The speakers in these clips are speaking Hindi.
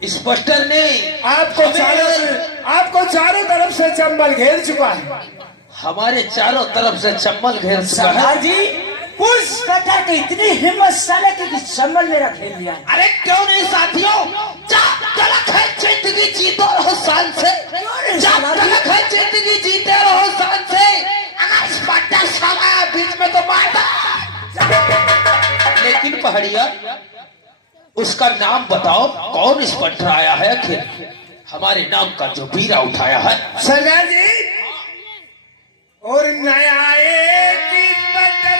इंस्पेक्टर ने आपको चारों तरफ से चंबल घेर चुका है। हमारे चारों तरफ से चंबल घेर चुका है जी। पुलिस इंस्पेक्टर की इतनी हिम्मत साले की चंबल मेरा घेर लिया। अरे क्यों नहीं साथियों, तलक है जिंदगी जीते रहो शान से, तलक है जिंदगी जीते रहो शान से। अगर इंस्पेक्टर साला बीच में तो मारता। लेकिन पहाड़िया, उसका नाम बताओ, कौन इंस्पेक्टर आया है आखिर हमारे नाम का जो बीरा उठाया है? सरदार जी, और नया एक इंस्पेक्टर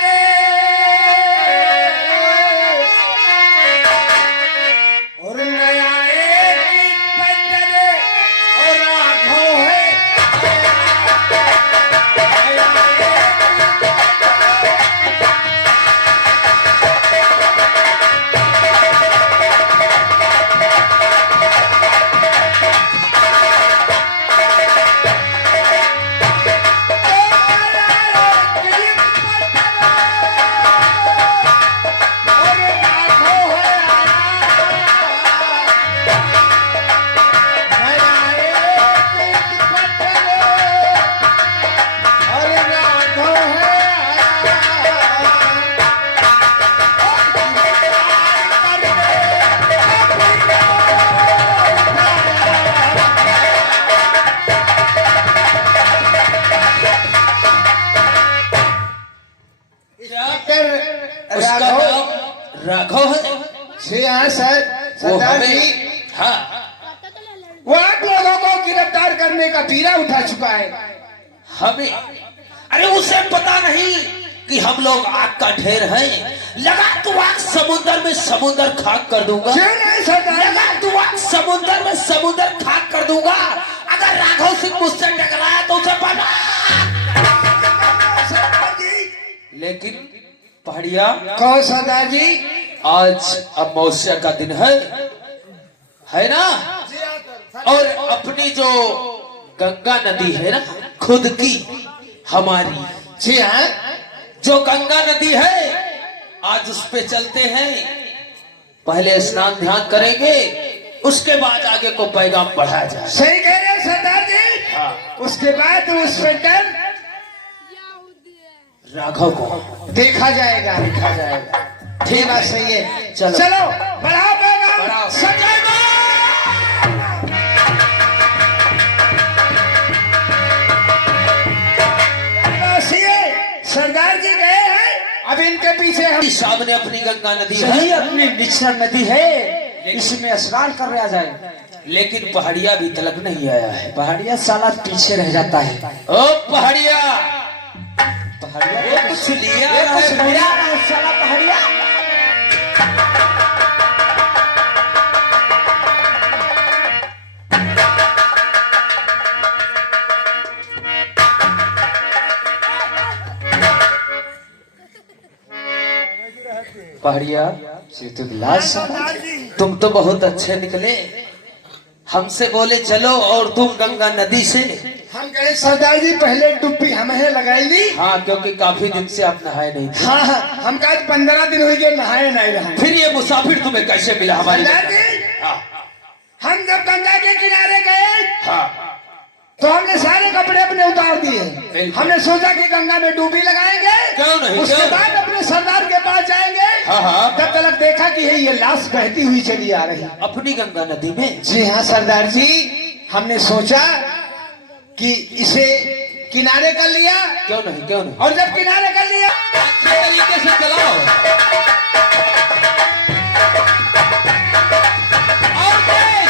और नया एक इंस्पेक्टर और राघव है। राघव है जी हाँ सर। सरदार जी, हाँ, वो आप लोगों को गिरफ्तार करने का बीरा उठा चुका है। हमें, अरे उसे पता नहीं कि हम लोग आग का ढेर हैं। लगा तू आग समुद्र में समुद्र खाक कर दूंगा। क्यों नहीं सरदार? लगा तू आग समुद्र में समुद्र खाक कर दूंगा। अगर राघव सिंह मुझसे टकराया तो उसे बना। लेकिन पहाड़िया, कौन सरदार जी? आज अमावस्या का दिन है ना? और अपनी जो गंगा नदी है ना, खुद की हमारी, जी हाँ, जो गंगा नदी है, आज उस पे चलते हैं। पहले स्नान ध्यान करेंगे, उसके बाद आगे को पैगाम बढ़ा जाए। सही कह रहे हैं सरदार जी। हाँ। उसके बाद इंस्पेक्टर राघव को देखा जाएगा। ठीक बात सही है। चलो बढ़ाओ पैगाम, बढ़ाओ। सजाएगा। सरदार जी गए हैं, अब इनके पीछे हम। सामने अपनी गंगा नदी सही, है, अपनी निश्चर नदी है, इसमें स्नान कर रहा जाए। लेकिन पहाड़िया भी तलक नहीं आया है। पहाड़िया साला पीछे रह जाता है। ओ पहाड़िया, पहाड़िया कुछ लिया ये कुछ है लिया है साला पहाड़िया। पहाड़िया, तुम तो बहुत अच्छे निकले। हमसे बोले चलो और तुम गंगा नदी से। हम गए सरदार जी, पहले डुब्बी हमें लगाई ली। हाँ, क्योंकि काफी दिन से आप नहाए नहीं थे। हाँ, हम आज 15 दिन हो गए नहाए नहीं रहे। फिर ये मुसाफिर तुम्हें कैसे मिला हमारी? सरदार जी, हाँ, हम जब गंगा के किनारे गए हाँ, तो हमने सारे कपड़े अपने उतार दिए। हमने सोचा कि गंगा में डूबी लगाएंगे, क्यों नहीं, उसके क्यों? बाद अपने सरदार के पास जाएंगे। हाँ, हाँ। तब तक देखा कि ये लाश बहती हुई चली आ रही है। अपनी गंगा नदी में। जी हाँ सरदार जी, हमने सोचा कि इसे किनारे कर लिया। क्यों नहीं, क्यों नहीं? और जब किनारे कर लिया, अच्छे तरीके से चलाओ। और तेज।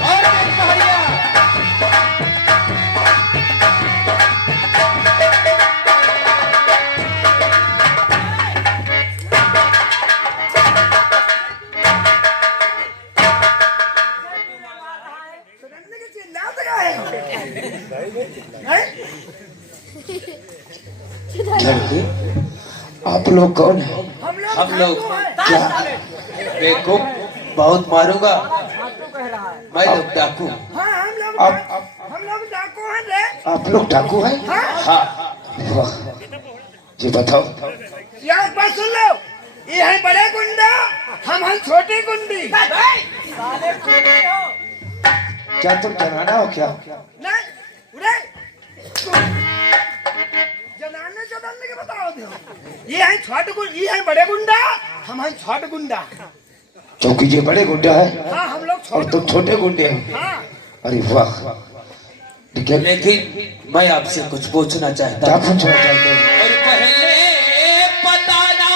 और तेज पहाड़िया। लड़के, आप लोग कौन है? हम लोग क्या? बेवकूफ, बहुत मारूंगा। मैं लोग डाकू। हम लोग डाकू हैं रे। आप लोग डाकू हैं? हाँ, वाह, जी बताओ, यार बात सुन लो, ये है बड़े गुंडा, हम हैं छोटे गुंडी। साले कूदे हो। क्या तुम डराना हो क्या? नहीं, उड़े। जनाने चौधाने के बताओ दो। ये है छोटे गुंडा, ये है बड़े गुंडा, हम हैं छोटे गुंडा। क्योंकि ये बड़े गुंडा है हाँ, हम लोग और छोटे। तुम छोटे गुंडे हो। हाँ, अरे वाह, ठीक है। लेकिन मैं आपसे कुछ पूछना चाहता क्या हूँ। पूछना चाहते हो? और पहले बताना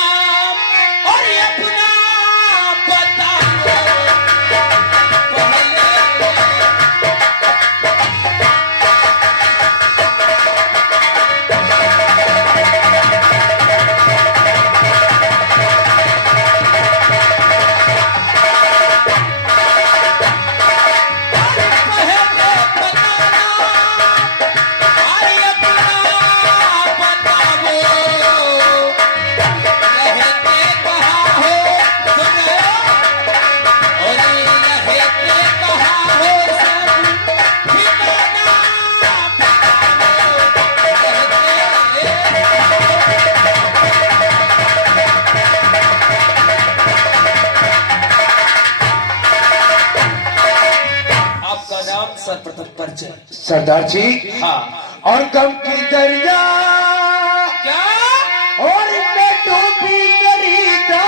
और अपना बताना। आपका नाम सर्वप्रथम परिचय। सरदार जी, हाँ। और गम की दरिया क्या? और मैं डूबी करीदा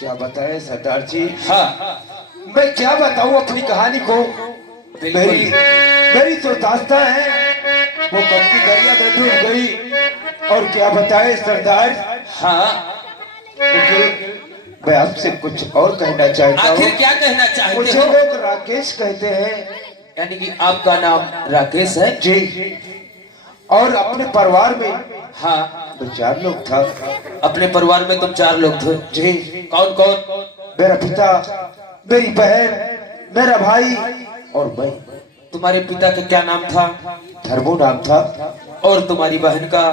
क्या बताए सरदार जी? हाँ, मैं क्या बताऊं अपनी कहानी को? बिल्कुल। मेरी तो दास्ता है, वो गम की दरिया में डूब गई। और क्या बताए सरदार? हाँ। लेकिन मैं आपसे कुछ और कहना चाहता आखिर हूँ। क्या कहना चाहते मुझे हो? लोग राकेश कहते हैं। यानी कि आपका नाम राकेश है? जी। और अपने परिवार में हाँ। तो 4 लोग था। अपने परिवार में तुम 4 लोग थे? जी। कौन कौन? मेरा पिता, मेरी बहन, मेरा भाई और मैं। तुम्हारे पिता का क्या नाम था? धर्मो नाम था। और तुम्हारी बहन का?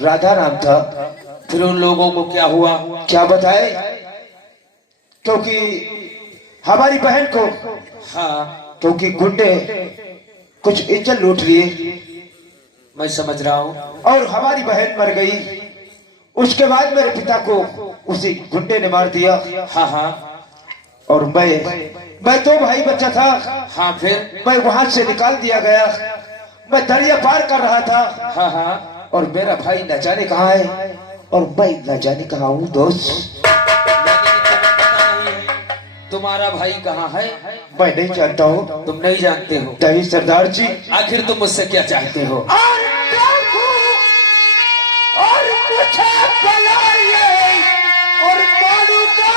राधा नाम था। फिर उन लोगों को क्या हुआ? क्या बताए? क्योंकि हमारी बहन को, हाँ, क्योंकि गुंडे कुछ इज्जत लूट लिए मैं समझ रहा हूँ। और हमारी बहन मर गई। उसके बाद मेरे पिता को उसी गुंडे ने मार दिया। हाँ हाँ। और मैं 2 भाई बच्चा था। हाँ, फिर? मैं वहां से निकाल दिया गया। मैं दरिया पार कर रहा था। हाँ हाँ। और मेरा भाई न जाने कहाँ है और मैं न जाने कहाँ हूँ दोस्त। तुम्हारा भाई कहाँ है? मैं नहीं जानता हूँ। तुम नहीं जानते हो? नहीं सरदार जी। आखिर तुम मुझसे क्या चाहते हो? और मुझे बुलाइए और मालूका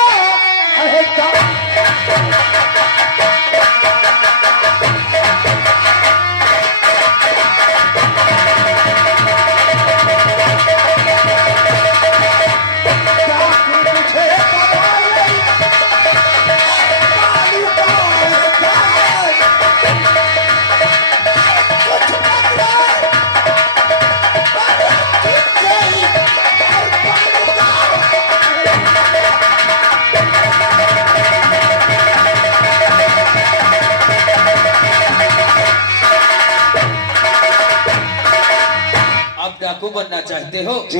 डाकू बनना चाहते हो, जी।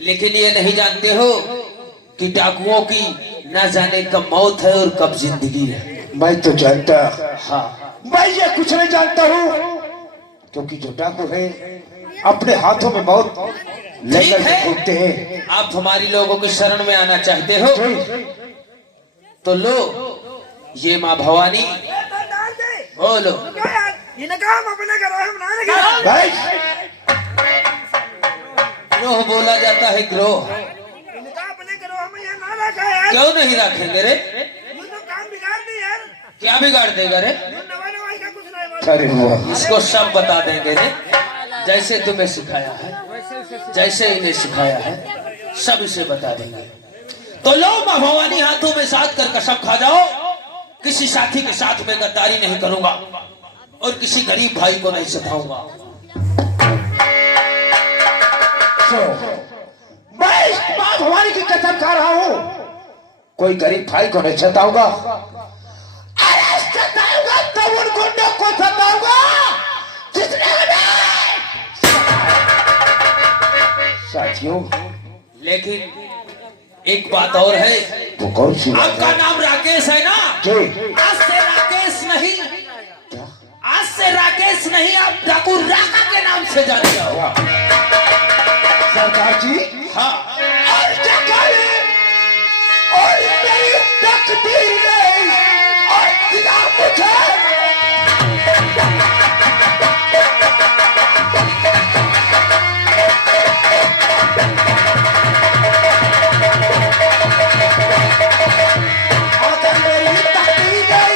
लेकिन ये नहीं जानते हो कि डाकुओं की न जाने कब मौत है और कब जिंदगी है। मैं तो जानता, हाँ, मैं ये कुछ नहीं जानता हूँ, क्योंकि जो डाकू है अपने हाथों में मौत लेकर के घूमते हैं। आप हमारी लोगों की शरण में आना चाहते हो तो लो, ये माँ भवानी बोलो। इन्हें कहा हम अपने घर में बना लगे। भाई गिरोह बोला जाता है गिरोह। इनका अपने करो हम यहाँ ना रखा यार। क्यों नहीं रखेंगे रे? ये तो काम बिगाड़ दी यार। क्या बिगाड़ देगा रे? ये नवा नवा का कुछ नहीं बोला। अरे वाह, इसको सब बता देंगे रे, जैसे तुम्हें सिखाया है, जैसे इन्हें सिखाया है, सब इसे बता देंगे। तो लो माँ भवानी हाथों में साथ कर कसम खा जाओ, किसी साथी के साथ में गद्दारी नहीं करूंगा और किसी गरीब भाई को नहीं सताऊंगा। मैं इस माँ भवानी की कसम खा रहा हूँ, कोई गरीब भाई को नहीं सताऊंगा। अरे सताऊंगा तो उन गुंडों को सताऊंगा जिसने साथियों। लेकिन एक बात और है, वो कौन सी बात आपका है? नाम राकेश है ना? जी। आज से राकेश नहीं, आज से राकेश नहीं, आप डाकू राका के नाम से जाने जाओ। वाह। सरदार जी, हाँ, और क्या करें? और मेरी तकदीर में और खुदा मुझे अगर मेरी तकदीर में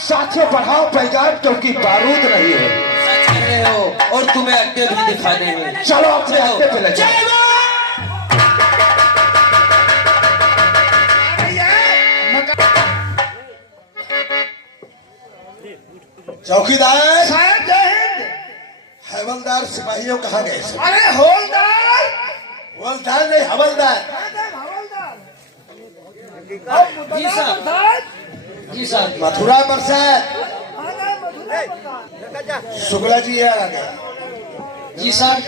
साथियों बढ़ाओ पैगाम, क्योंकि बारूद नहीं है। सच कह रहे हो और तुम्हें अड्डे भी दिखाने हैं। चलो अपने अड्डे पे ले चलो। जय मां! चौकीदार साहब जय हिंद। हवलदार सिपाहियों कहाँ गए? अरे हवलदार। हवलदार नहीं, हवलदार। हवलदार। जी साहब। प्रसाद। जी साहब। मथुरा प्रसाद मधुरा प्रसाद। शुक्ला जी यार आ गए। जी साहब।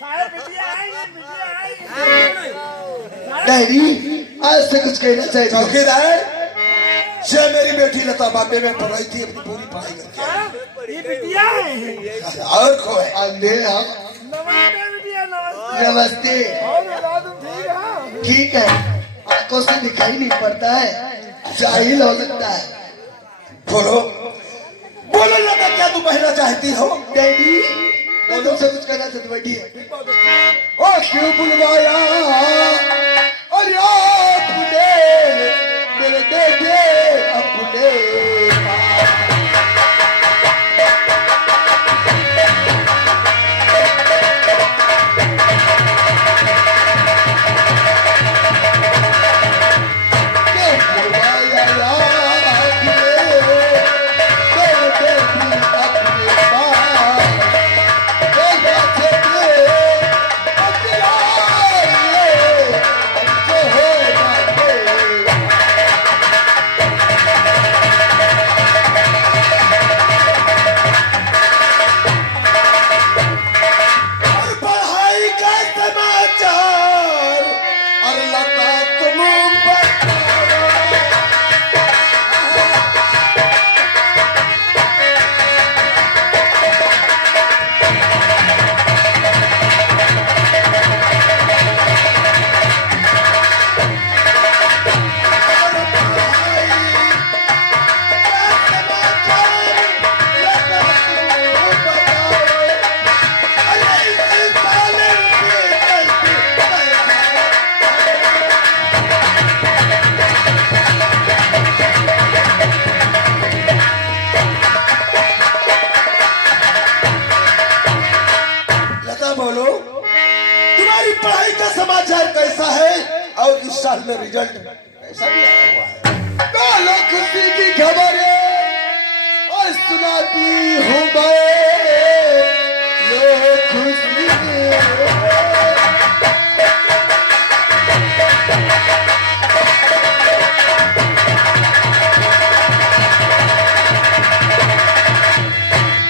साहब बिटिया आएगी, बिटिया आएगी। नहीं, आज से कुछ कहना चाहिए। चौकीदार से मेरी बेटी लता बाबे में पढ़ रही थी, अपनी पूरी पढ़ाई करके। ये बिटिया है। और को है? नमस्ते बिटिया, नमस्ते। नमस्ते। और बता तुम ठीक हो? ठीक है, आंखों से दिखाई नहीं पड़ता है, जाहिल हो सकता है। बोलो बोलो लता, क्या तू कहना चाहती हो? डैडी मैं तुमसे कुछ कहना चाहती हूँ। बैठी ओ क्यों बुलवाया अरे अपने मेरे बेटे अपने। और इस साल में रिजल्ट ऐसा भी आया हुआ है। कालो खुशी की खबरें और सुनाती हूँ मैं, लो खुशी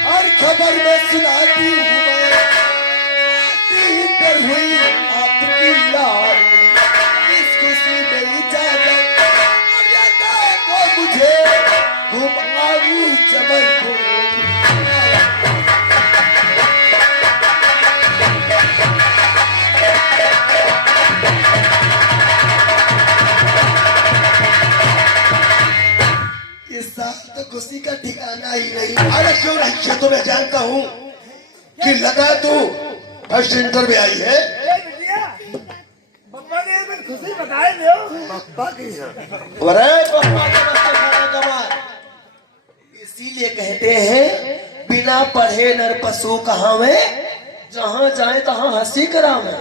और खबर में सुनाती हूँ मैं, हुई आपकी नहीं नहीं, अरे क्यों नहीं किया? तो मैं जानता हूँ कि लता तू फर्स्ट इंटर में आई है। ए बिटिया, पप्पा ने एक दिन खुशी बताए दो। पप्पा की अरे पप्पा के बच्चे खाना कमा। इसीलिए कहते हैं बिना पढ़े नर पशु कहावे, जहाँ जाए तहाँ हंसी करावे।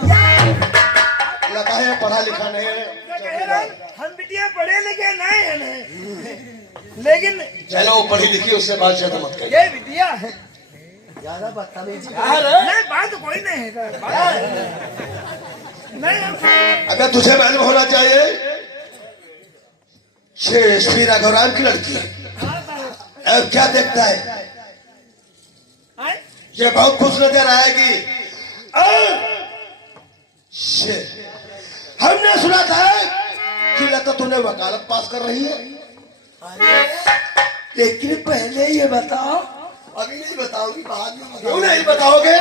लता है पढ़ा लिखा नहीं है। कह रहा हम बिटिया पढ़े लिखे नहीं है नहीं, लेकिन चलो पढ़ी लिखी उससे बात ज्यादा मत करिए। ये बिटिया ज्यादा बदतमीज नहीं, बात कोई नहीं है नहीं। अगर तुझे मालूम होना चाहिए, श्री राघवराम की लड़की है। अब क्या देखता है? ये बहुत खुश नजर आएगी। हमने सुना था कि लता तूने वकालत पास कर रही है। लेकिन पहले ये बताओ। अभी नहीं बताओगी, बाद में क्यों नहीं बताओगे?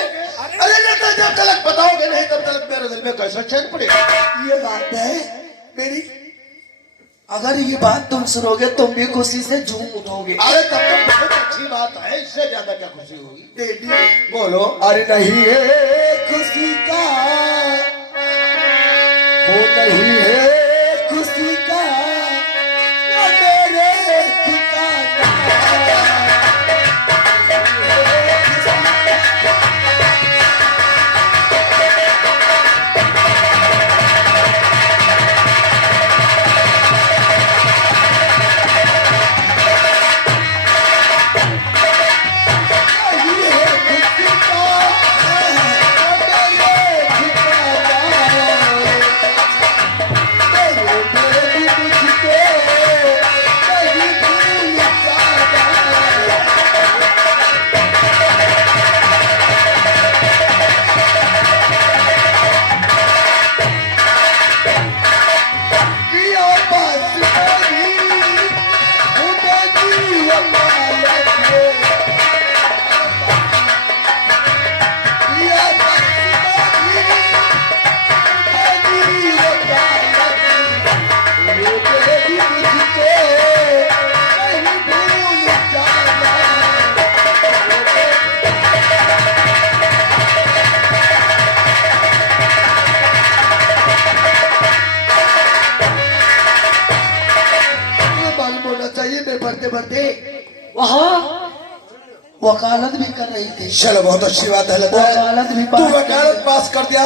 अरे लता जब तक बताओगे नहीं तब तक मेरे दिल में कैसा चैन पड़ेगा? ये बात है मेरी। अगर ये बात तुम सुनोगे तुम भी खुशी से झूम उठोगे। अरे तब तो बहुत अच्छी बात है, इससे ज्यादा क्या खुशी होगी? बोलो। अरे नहीं है खुशी का, वो नहीं है खुशी का मेरे ठिकाना। बढ़ते बढ़ते वहाँ वकालत भी कर रही थी। चलो बहुत अच्छी बात है लता। वकालत भी तू वकालत पास कर दिया।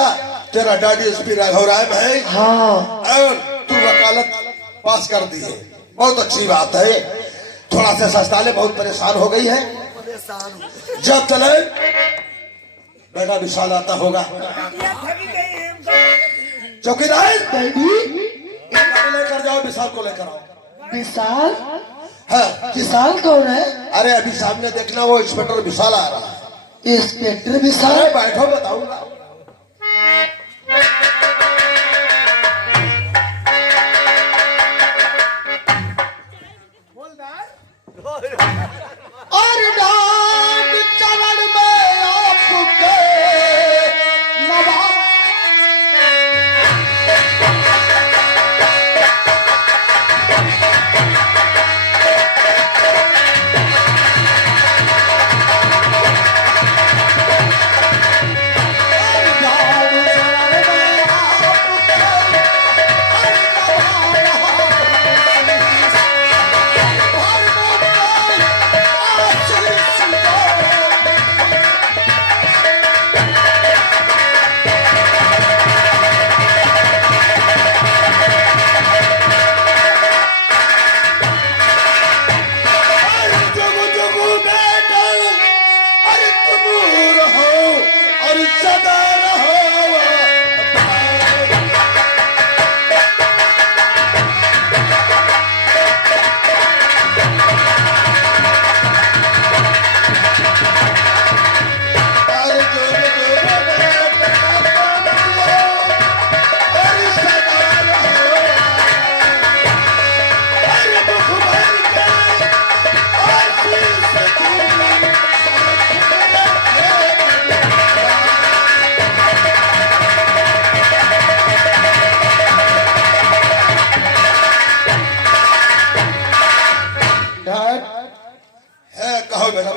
तेरा डैडी एसपी राघवराम है। हाँ। और तू वकालत पास कर दी है, बहुत अच्छी बात है। थोड़ा सा सस्ताले बहुत परेशान हो गई है। जब तक बेटा विशाल आता होगा। चौकीदार लेकर जाओ, विशाल को लेकर आओ। विशाल? हाँ। विशाल कौन है? अरे अभी सामने देखना, वो इंस्पेक्टर विशाल आ रहा है। इंस्पेक्टर विशाल? बैठो बताऊंगा। और डांड चरण में आपके नवाब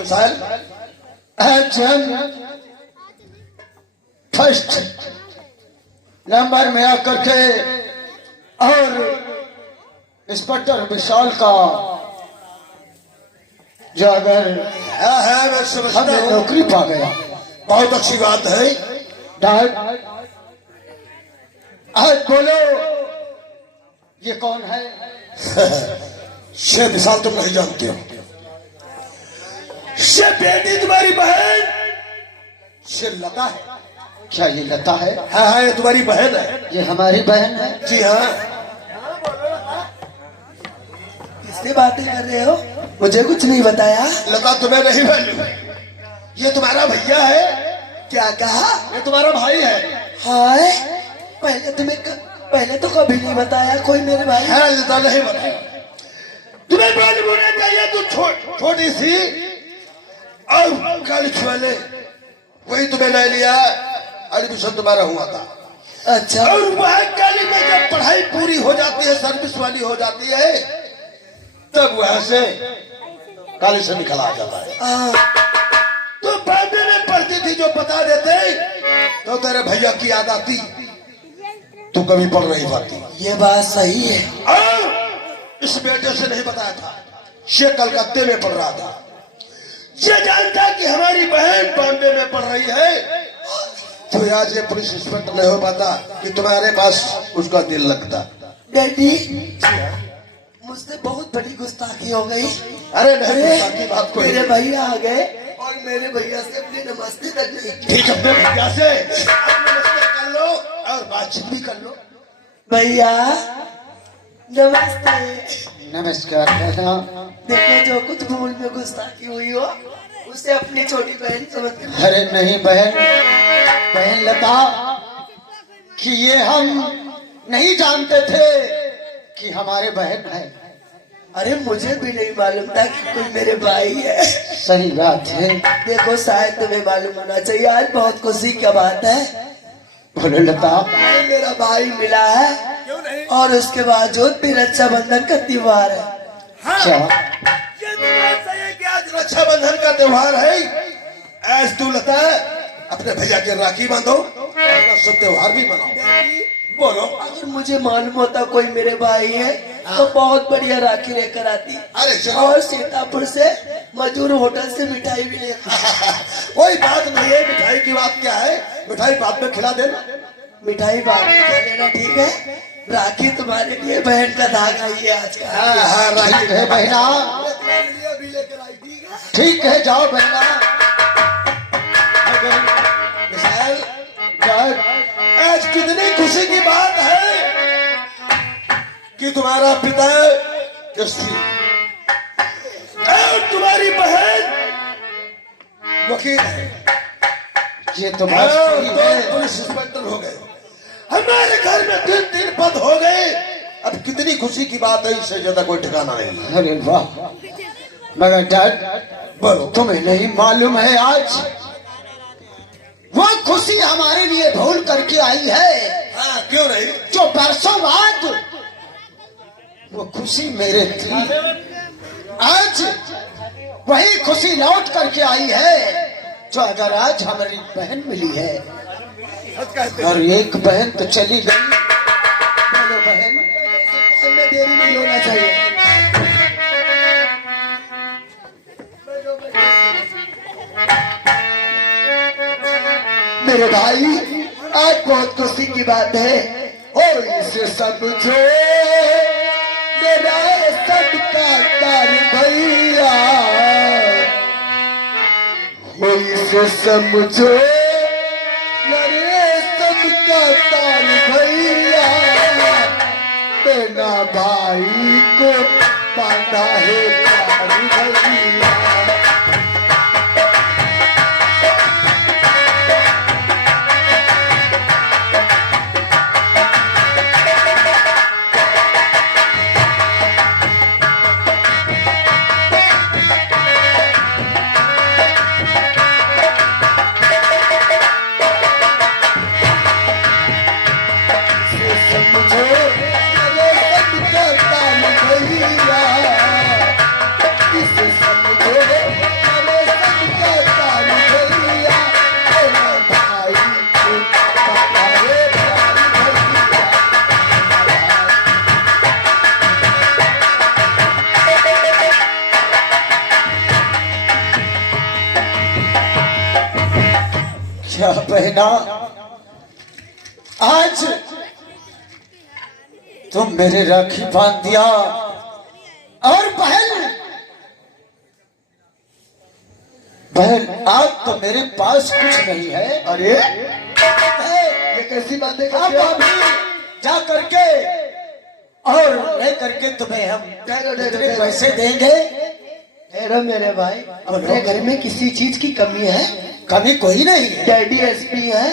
मिसाइल फर्स्ट नंबर में आकर के और इंस्पेक्टर विशाल का जो अगर है मैं समझता हमें हूँ नौकरी पा गया, बहुत अच्छी बात है। डैड आज बोलो ये कौन है? शेर विशाल तुम नहीं जानते हो। शेर बेटी तुम्हारी बहन शेर लता है। क्या ये लता है? हाँ ये तुम्हारी बहन है। ये हमारी बहन है। जी हाँ। किससे बातें कर रहे हो? मुझे कुछ नहीं बताया। लता तुम्हें नहीं मालूम, ये तुम्हारा भैया है। क्या कहा? ये तुम्हारा भाई है। हाय, पहले तो कभी नहीं बताया कोई मेरे भाई। है लता नहीं बताया। तुम्हें मालूम होना चाहिए तू छोटी सी और काली छुआले वही तुम्हें ले लिया। एडमिशन तुम्हारा हुआ था। अच्छा। और वह काली में जब पढ़ाई पूरी हो जाती है, सर्विस वाली हो जाती है, तब वहां से काली से निकल आ जाता है। तो बॉम्बे में पढ़ती थी, जो बता देते तो तेरे भैया की याद आती, तू कभी पढ़ नहीं पाती। ये बात सही है। और इस बेटे से नहीं बताया था, ये कलकत्ते में पढ़ रहा था। ये जानता कि हमारी बहन बॉम्बे में पढ़ रही है, तो आज ये पुलिस इंस्पेक्टर नहीं हो पाता कि तुम्हारे पास उसका दिल लगता। डैडी, मुझसे बहुत बड़ी गुस्ताखी हो गई। अरे नहीं, बाकी बात कोई मेरे नहीं। भैया आ गए और मेरे भैया से अपनी नमस्ते तक नहीं की। ठीक है, अपने भैया से नमस्ते कर लो और बातचीत भी कर लो। भैया नमस्ते। नमस्कार कहना। देखो, जो कुछ भूल में गुस्ताखी हुई हो उसे अपनी छोटी बहन समझ के। अरे नहीं बहन लता, कि ये हम नहीं जानते थे कि हमारे बहन है। अरे मुझे भी नहीं मालूम था कि कोई मेरे भाई है। सही बात है। देखो, शायद तुम्हें मालूम होना चाहिए, आज बहुत खुशी की बात है। बोलो लता। मेरा भाई मिला है और उसके बावजूद भी रक्षाबंधन का त्योहार है। क्या ये तो बात सही है कि आज रक्षाबंधन का त्योहार है। आज तू लता अपने भैया के राखी बांधो और सब त्योहार भी मनाओ। बोलो। अगर मुझे मालूम होता कोई मेरे भाई है तो बहुत बढ़िया राखी लेकर आती। अरे चलो। और सीतापुर से मजदूर होटल से मिठाई भी लेकर। कोई बात नहीं है, मिठाई की बात क्या है, मिठाई बाद में खिला देना। मिठाई बाद में खा लेना, ठीक है। राखी तुम्हारे लिए बहन का धागा ही है आज का। हाँ, राखी ठीक है बहना, भी लेकर आई, ठीक है। ठीक है जाओ बहना। मिसाइल, आज कितनी खुशी की बात है कि तुम्हारा पिता एसपी और तुम्हारी बहन वकील है। ये तो बात सही और है। दो पुलिस इंस्पेक्टर हो गए। हमारे घर में 3 पद हो गए। अब कितनी खुशी की बात है, इससे ज्यादा कोई ठिकाना नहीं। अरे वाह, मगर डैड बोलो। तुम्हें नहीं मालूम है आज वो खुशी हमारे लिए भूल करके आई है। हाँ, क्यों नहीं। जो बरसों बाद वो खुशी मेरे थी, आज वही खुशी लौट करके आई है जो अगर आज हमारी बहन मिली है। और एक बहन तो चली गई। बोलो बहन, हमें देरी नहीं होना चाहिए। मेरे भाई, आज बहुत खुशी की बात है और इसे समझो मेरा सबका तार भैया। हो इसे समझो मेरे सबका तार भैया। मेरा भाई को बांधा है तार भैया। समझो मेरे सबका ताल भैया। इसे समझो बहना, आज तुम मेरे राखी बांध दिया। और बहन आज तो मेरे पास कुछ नहीं है। अरे ये कैसी बातें अब करते हो? अभी जा करके और ले करके तुम्हें हम कितने पैसे देंगे? ठहरो मेरे भाई, अपने घर में किसी चीज की कमी है? कभी कोई नहीं है। डैडी एसपी है।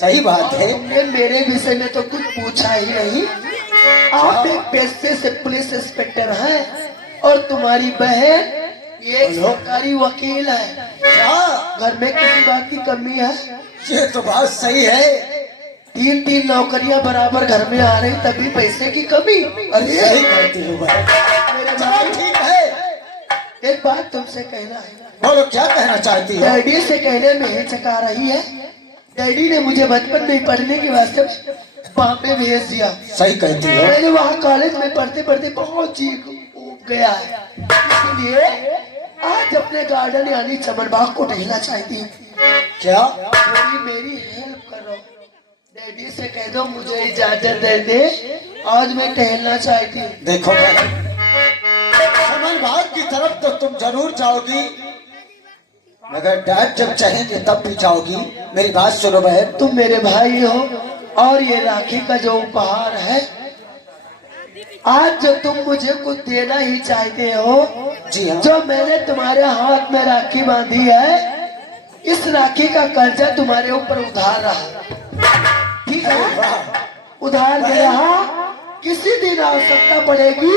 सही बात है। तुमने मेरे विषय में तो कुछ पूछा ही नहीं। आप एक पैसे से पुलिस इंस्पेक्टर हैं और तुम्हारी बहन एक सरकारी वकील है। क्या घर में किसी बात की कमी है? ये तो बात सही है। 3 नौकरियां बराबर घर में आ रही, तभी पैसे की कमी? अरे सही कहती हो भाई। मेरे चलो भाई, ठीक है, एक बात तुमसे कहना है। बोलो क्या कहना चाहती हो? डैडी से कहने में हिचका रही है। डैडी ने मुझे बचपन में पढ़ने के वास्ते बॉम्बे भेज दिया। सही कहती हो। मैंने वहाँ कॉलेज में पढ़ते पढ़ते बहुत चीख ऊब गया है, इसलिए आज अपने गार्डन यानी चमनबाग को टहलना चाहती हूँ। क्या थोड़ी मेरी हेल्प करो। डैडी से कह दो मुझे इजाजत दे दे, आज मैं टहलना चाहती हूँ। देखो बहन, चमनबाग की तरफ तो तुम जरूर जाओगी, मगर डैड जब चाहेंगे तब भी जाओगी। मेरी बात सुनो बहन, तुम मेरे भाई हो और ये राखी का जो उपहार है, आज जो तुम मुझे कुछ देना ही चाहते हो, जी हाँ, जो मैंने तुम्हारे हाथ में राखी बांधी है, इस राखी का कर्जा तुम्हारे ऊपर उधार रहा। ठीक है, उधार दे रहा। किसी दिन आवश्यकता पड़ेगी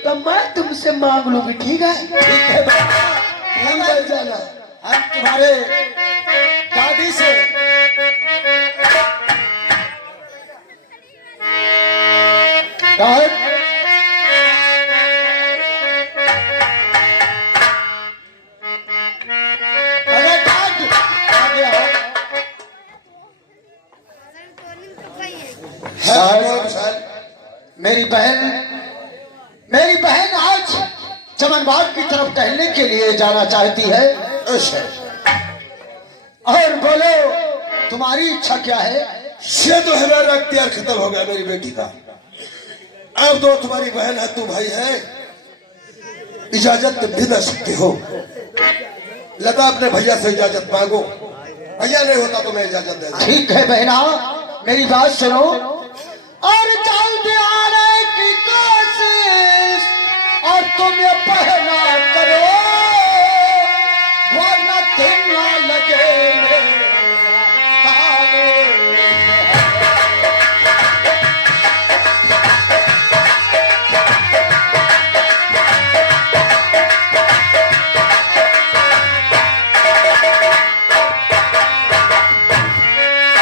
तो मैं तुमसे मांग लूंगी। ठीक है? ठीक है बहन, चल जाना। हम तुम्हारे दादी से डैड, अरे डैड, आगे आओ। मेरी बहन आज चमनबाग की तरफ टहलने के लिए जाना चाहती है। और बोलो तुम्हारी इच्छा क्या है? ये तो है मेरा अख्तियार खत्म हो गया मेरी बेटी का। अब तो तुम्हारी बहन है, तू भाई है, इजाजत तुम भी दे सकते हो। लता अपने भैया से इजाजत मांगो, भैया नहीं होता तो मैं इजाजत दे दूं। ठीक है बहना, मेरी बात सुनो। और जल्दी आने की कोशिश और तुम ये पहला करो, वरना दिन ना लगे मेरे ताने।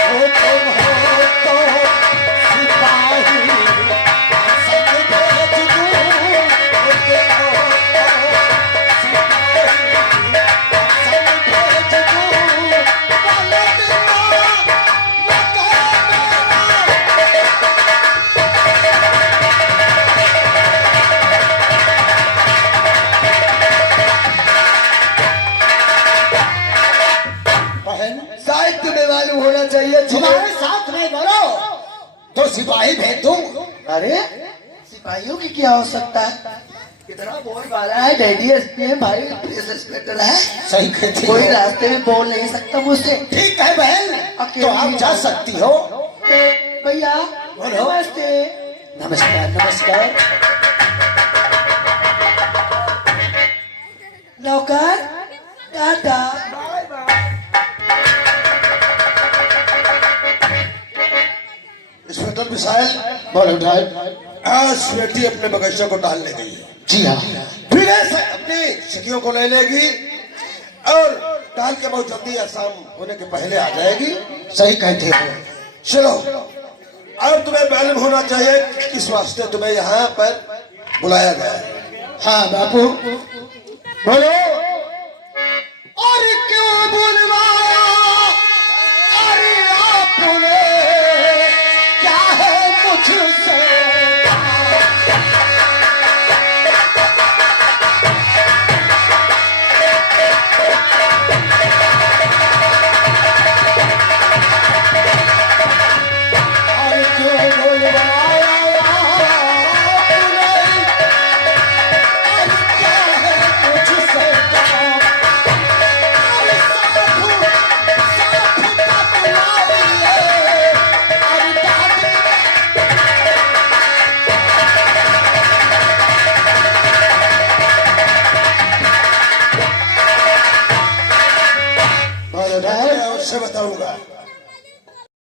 ओ तुम हो तो सिपाही, संग भेज दूं। ओ तुम हो तो सिपाही, संग भेज दूं। वाले दिनों लगे बहन, शायद तुम्हें मालूम होना चाहिए तुम्हारे साथ में करो तो सिपाही भेज दूं। अरे सिपाहियों की क्या आवश्यकता है? कितना बोल वाला है, डैडी एसपी है, भाई पुलिस इंस्पेक्टर है, सही कहती हो। कोई रास्ते में बोल नहीं सकता मुझसे। ठीक है बहन, तो आप जा सकती हो। भैया बोलो। नमस्ते। नमस्कार नमस्कार। नौकर टाटा। इंस्पेक्टर मिसाइल, बोलो ड्राइव। आज बेटी अपने बगीचे को डालने गई है। जी हाँ, फिर ऐसे अपनी सखियों को ले लेगी और डाल के बहुत जल्दी शाम होने के पहले आ जाएगी। सही कहते हो। चलो, अब तुम्हें मालूम होना चाहिए कि किस वास्ते तुम्हें यहाँ पर बुलाया गया है। हाँ बापू, बोलो।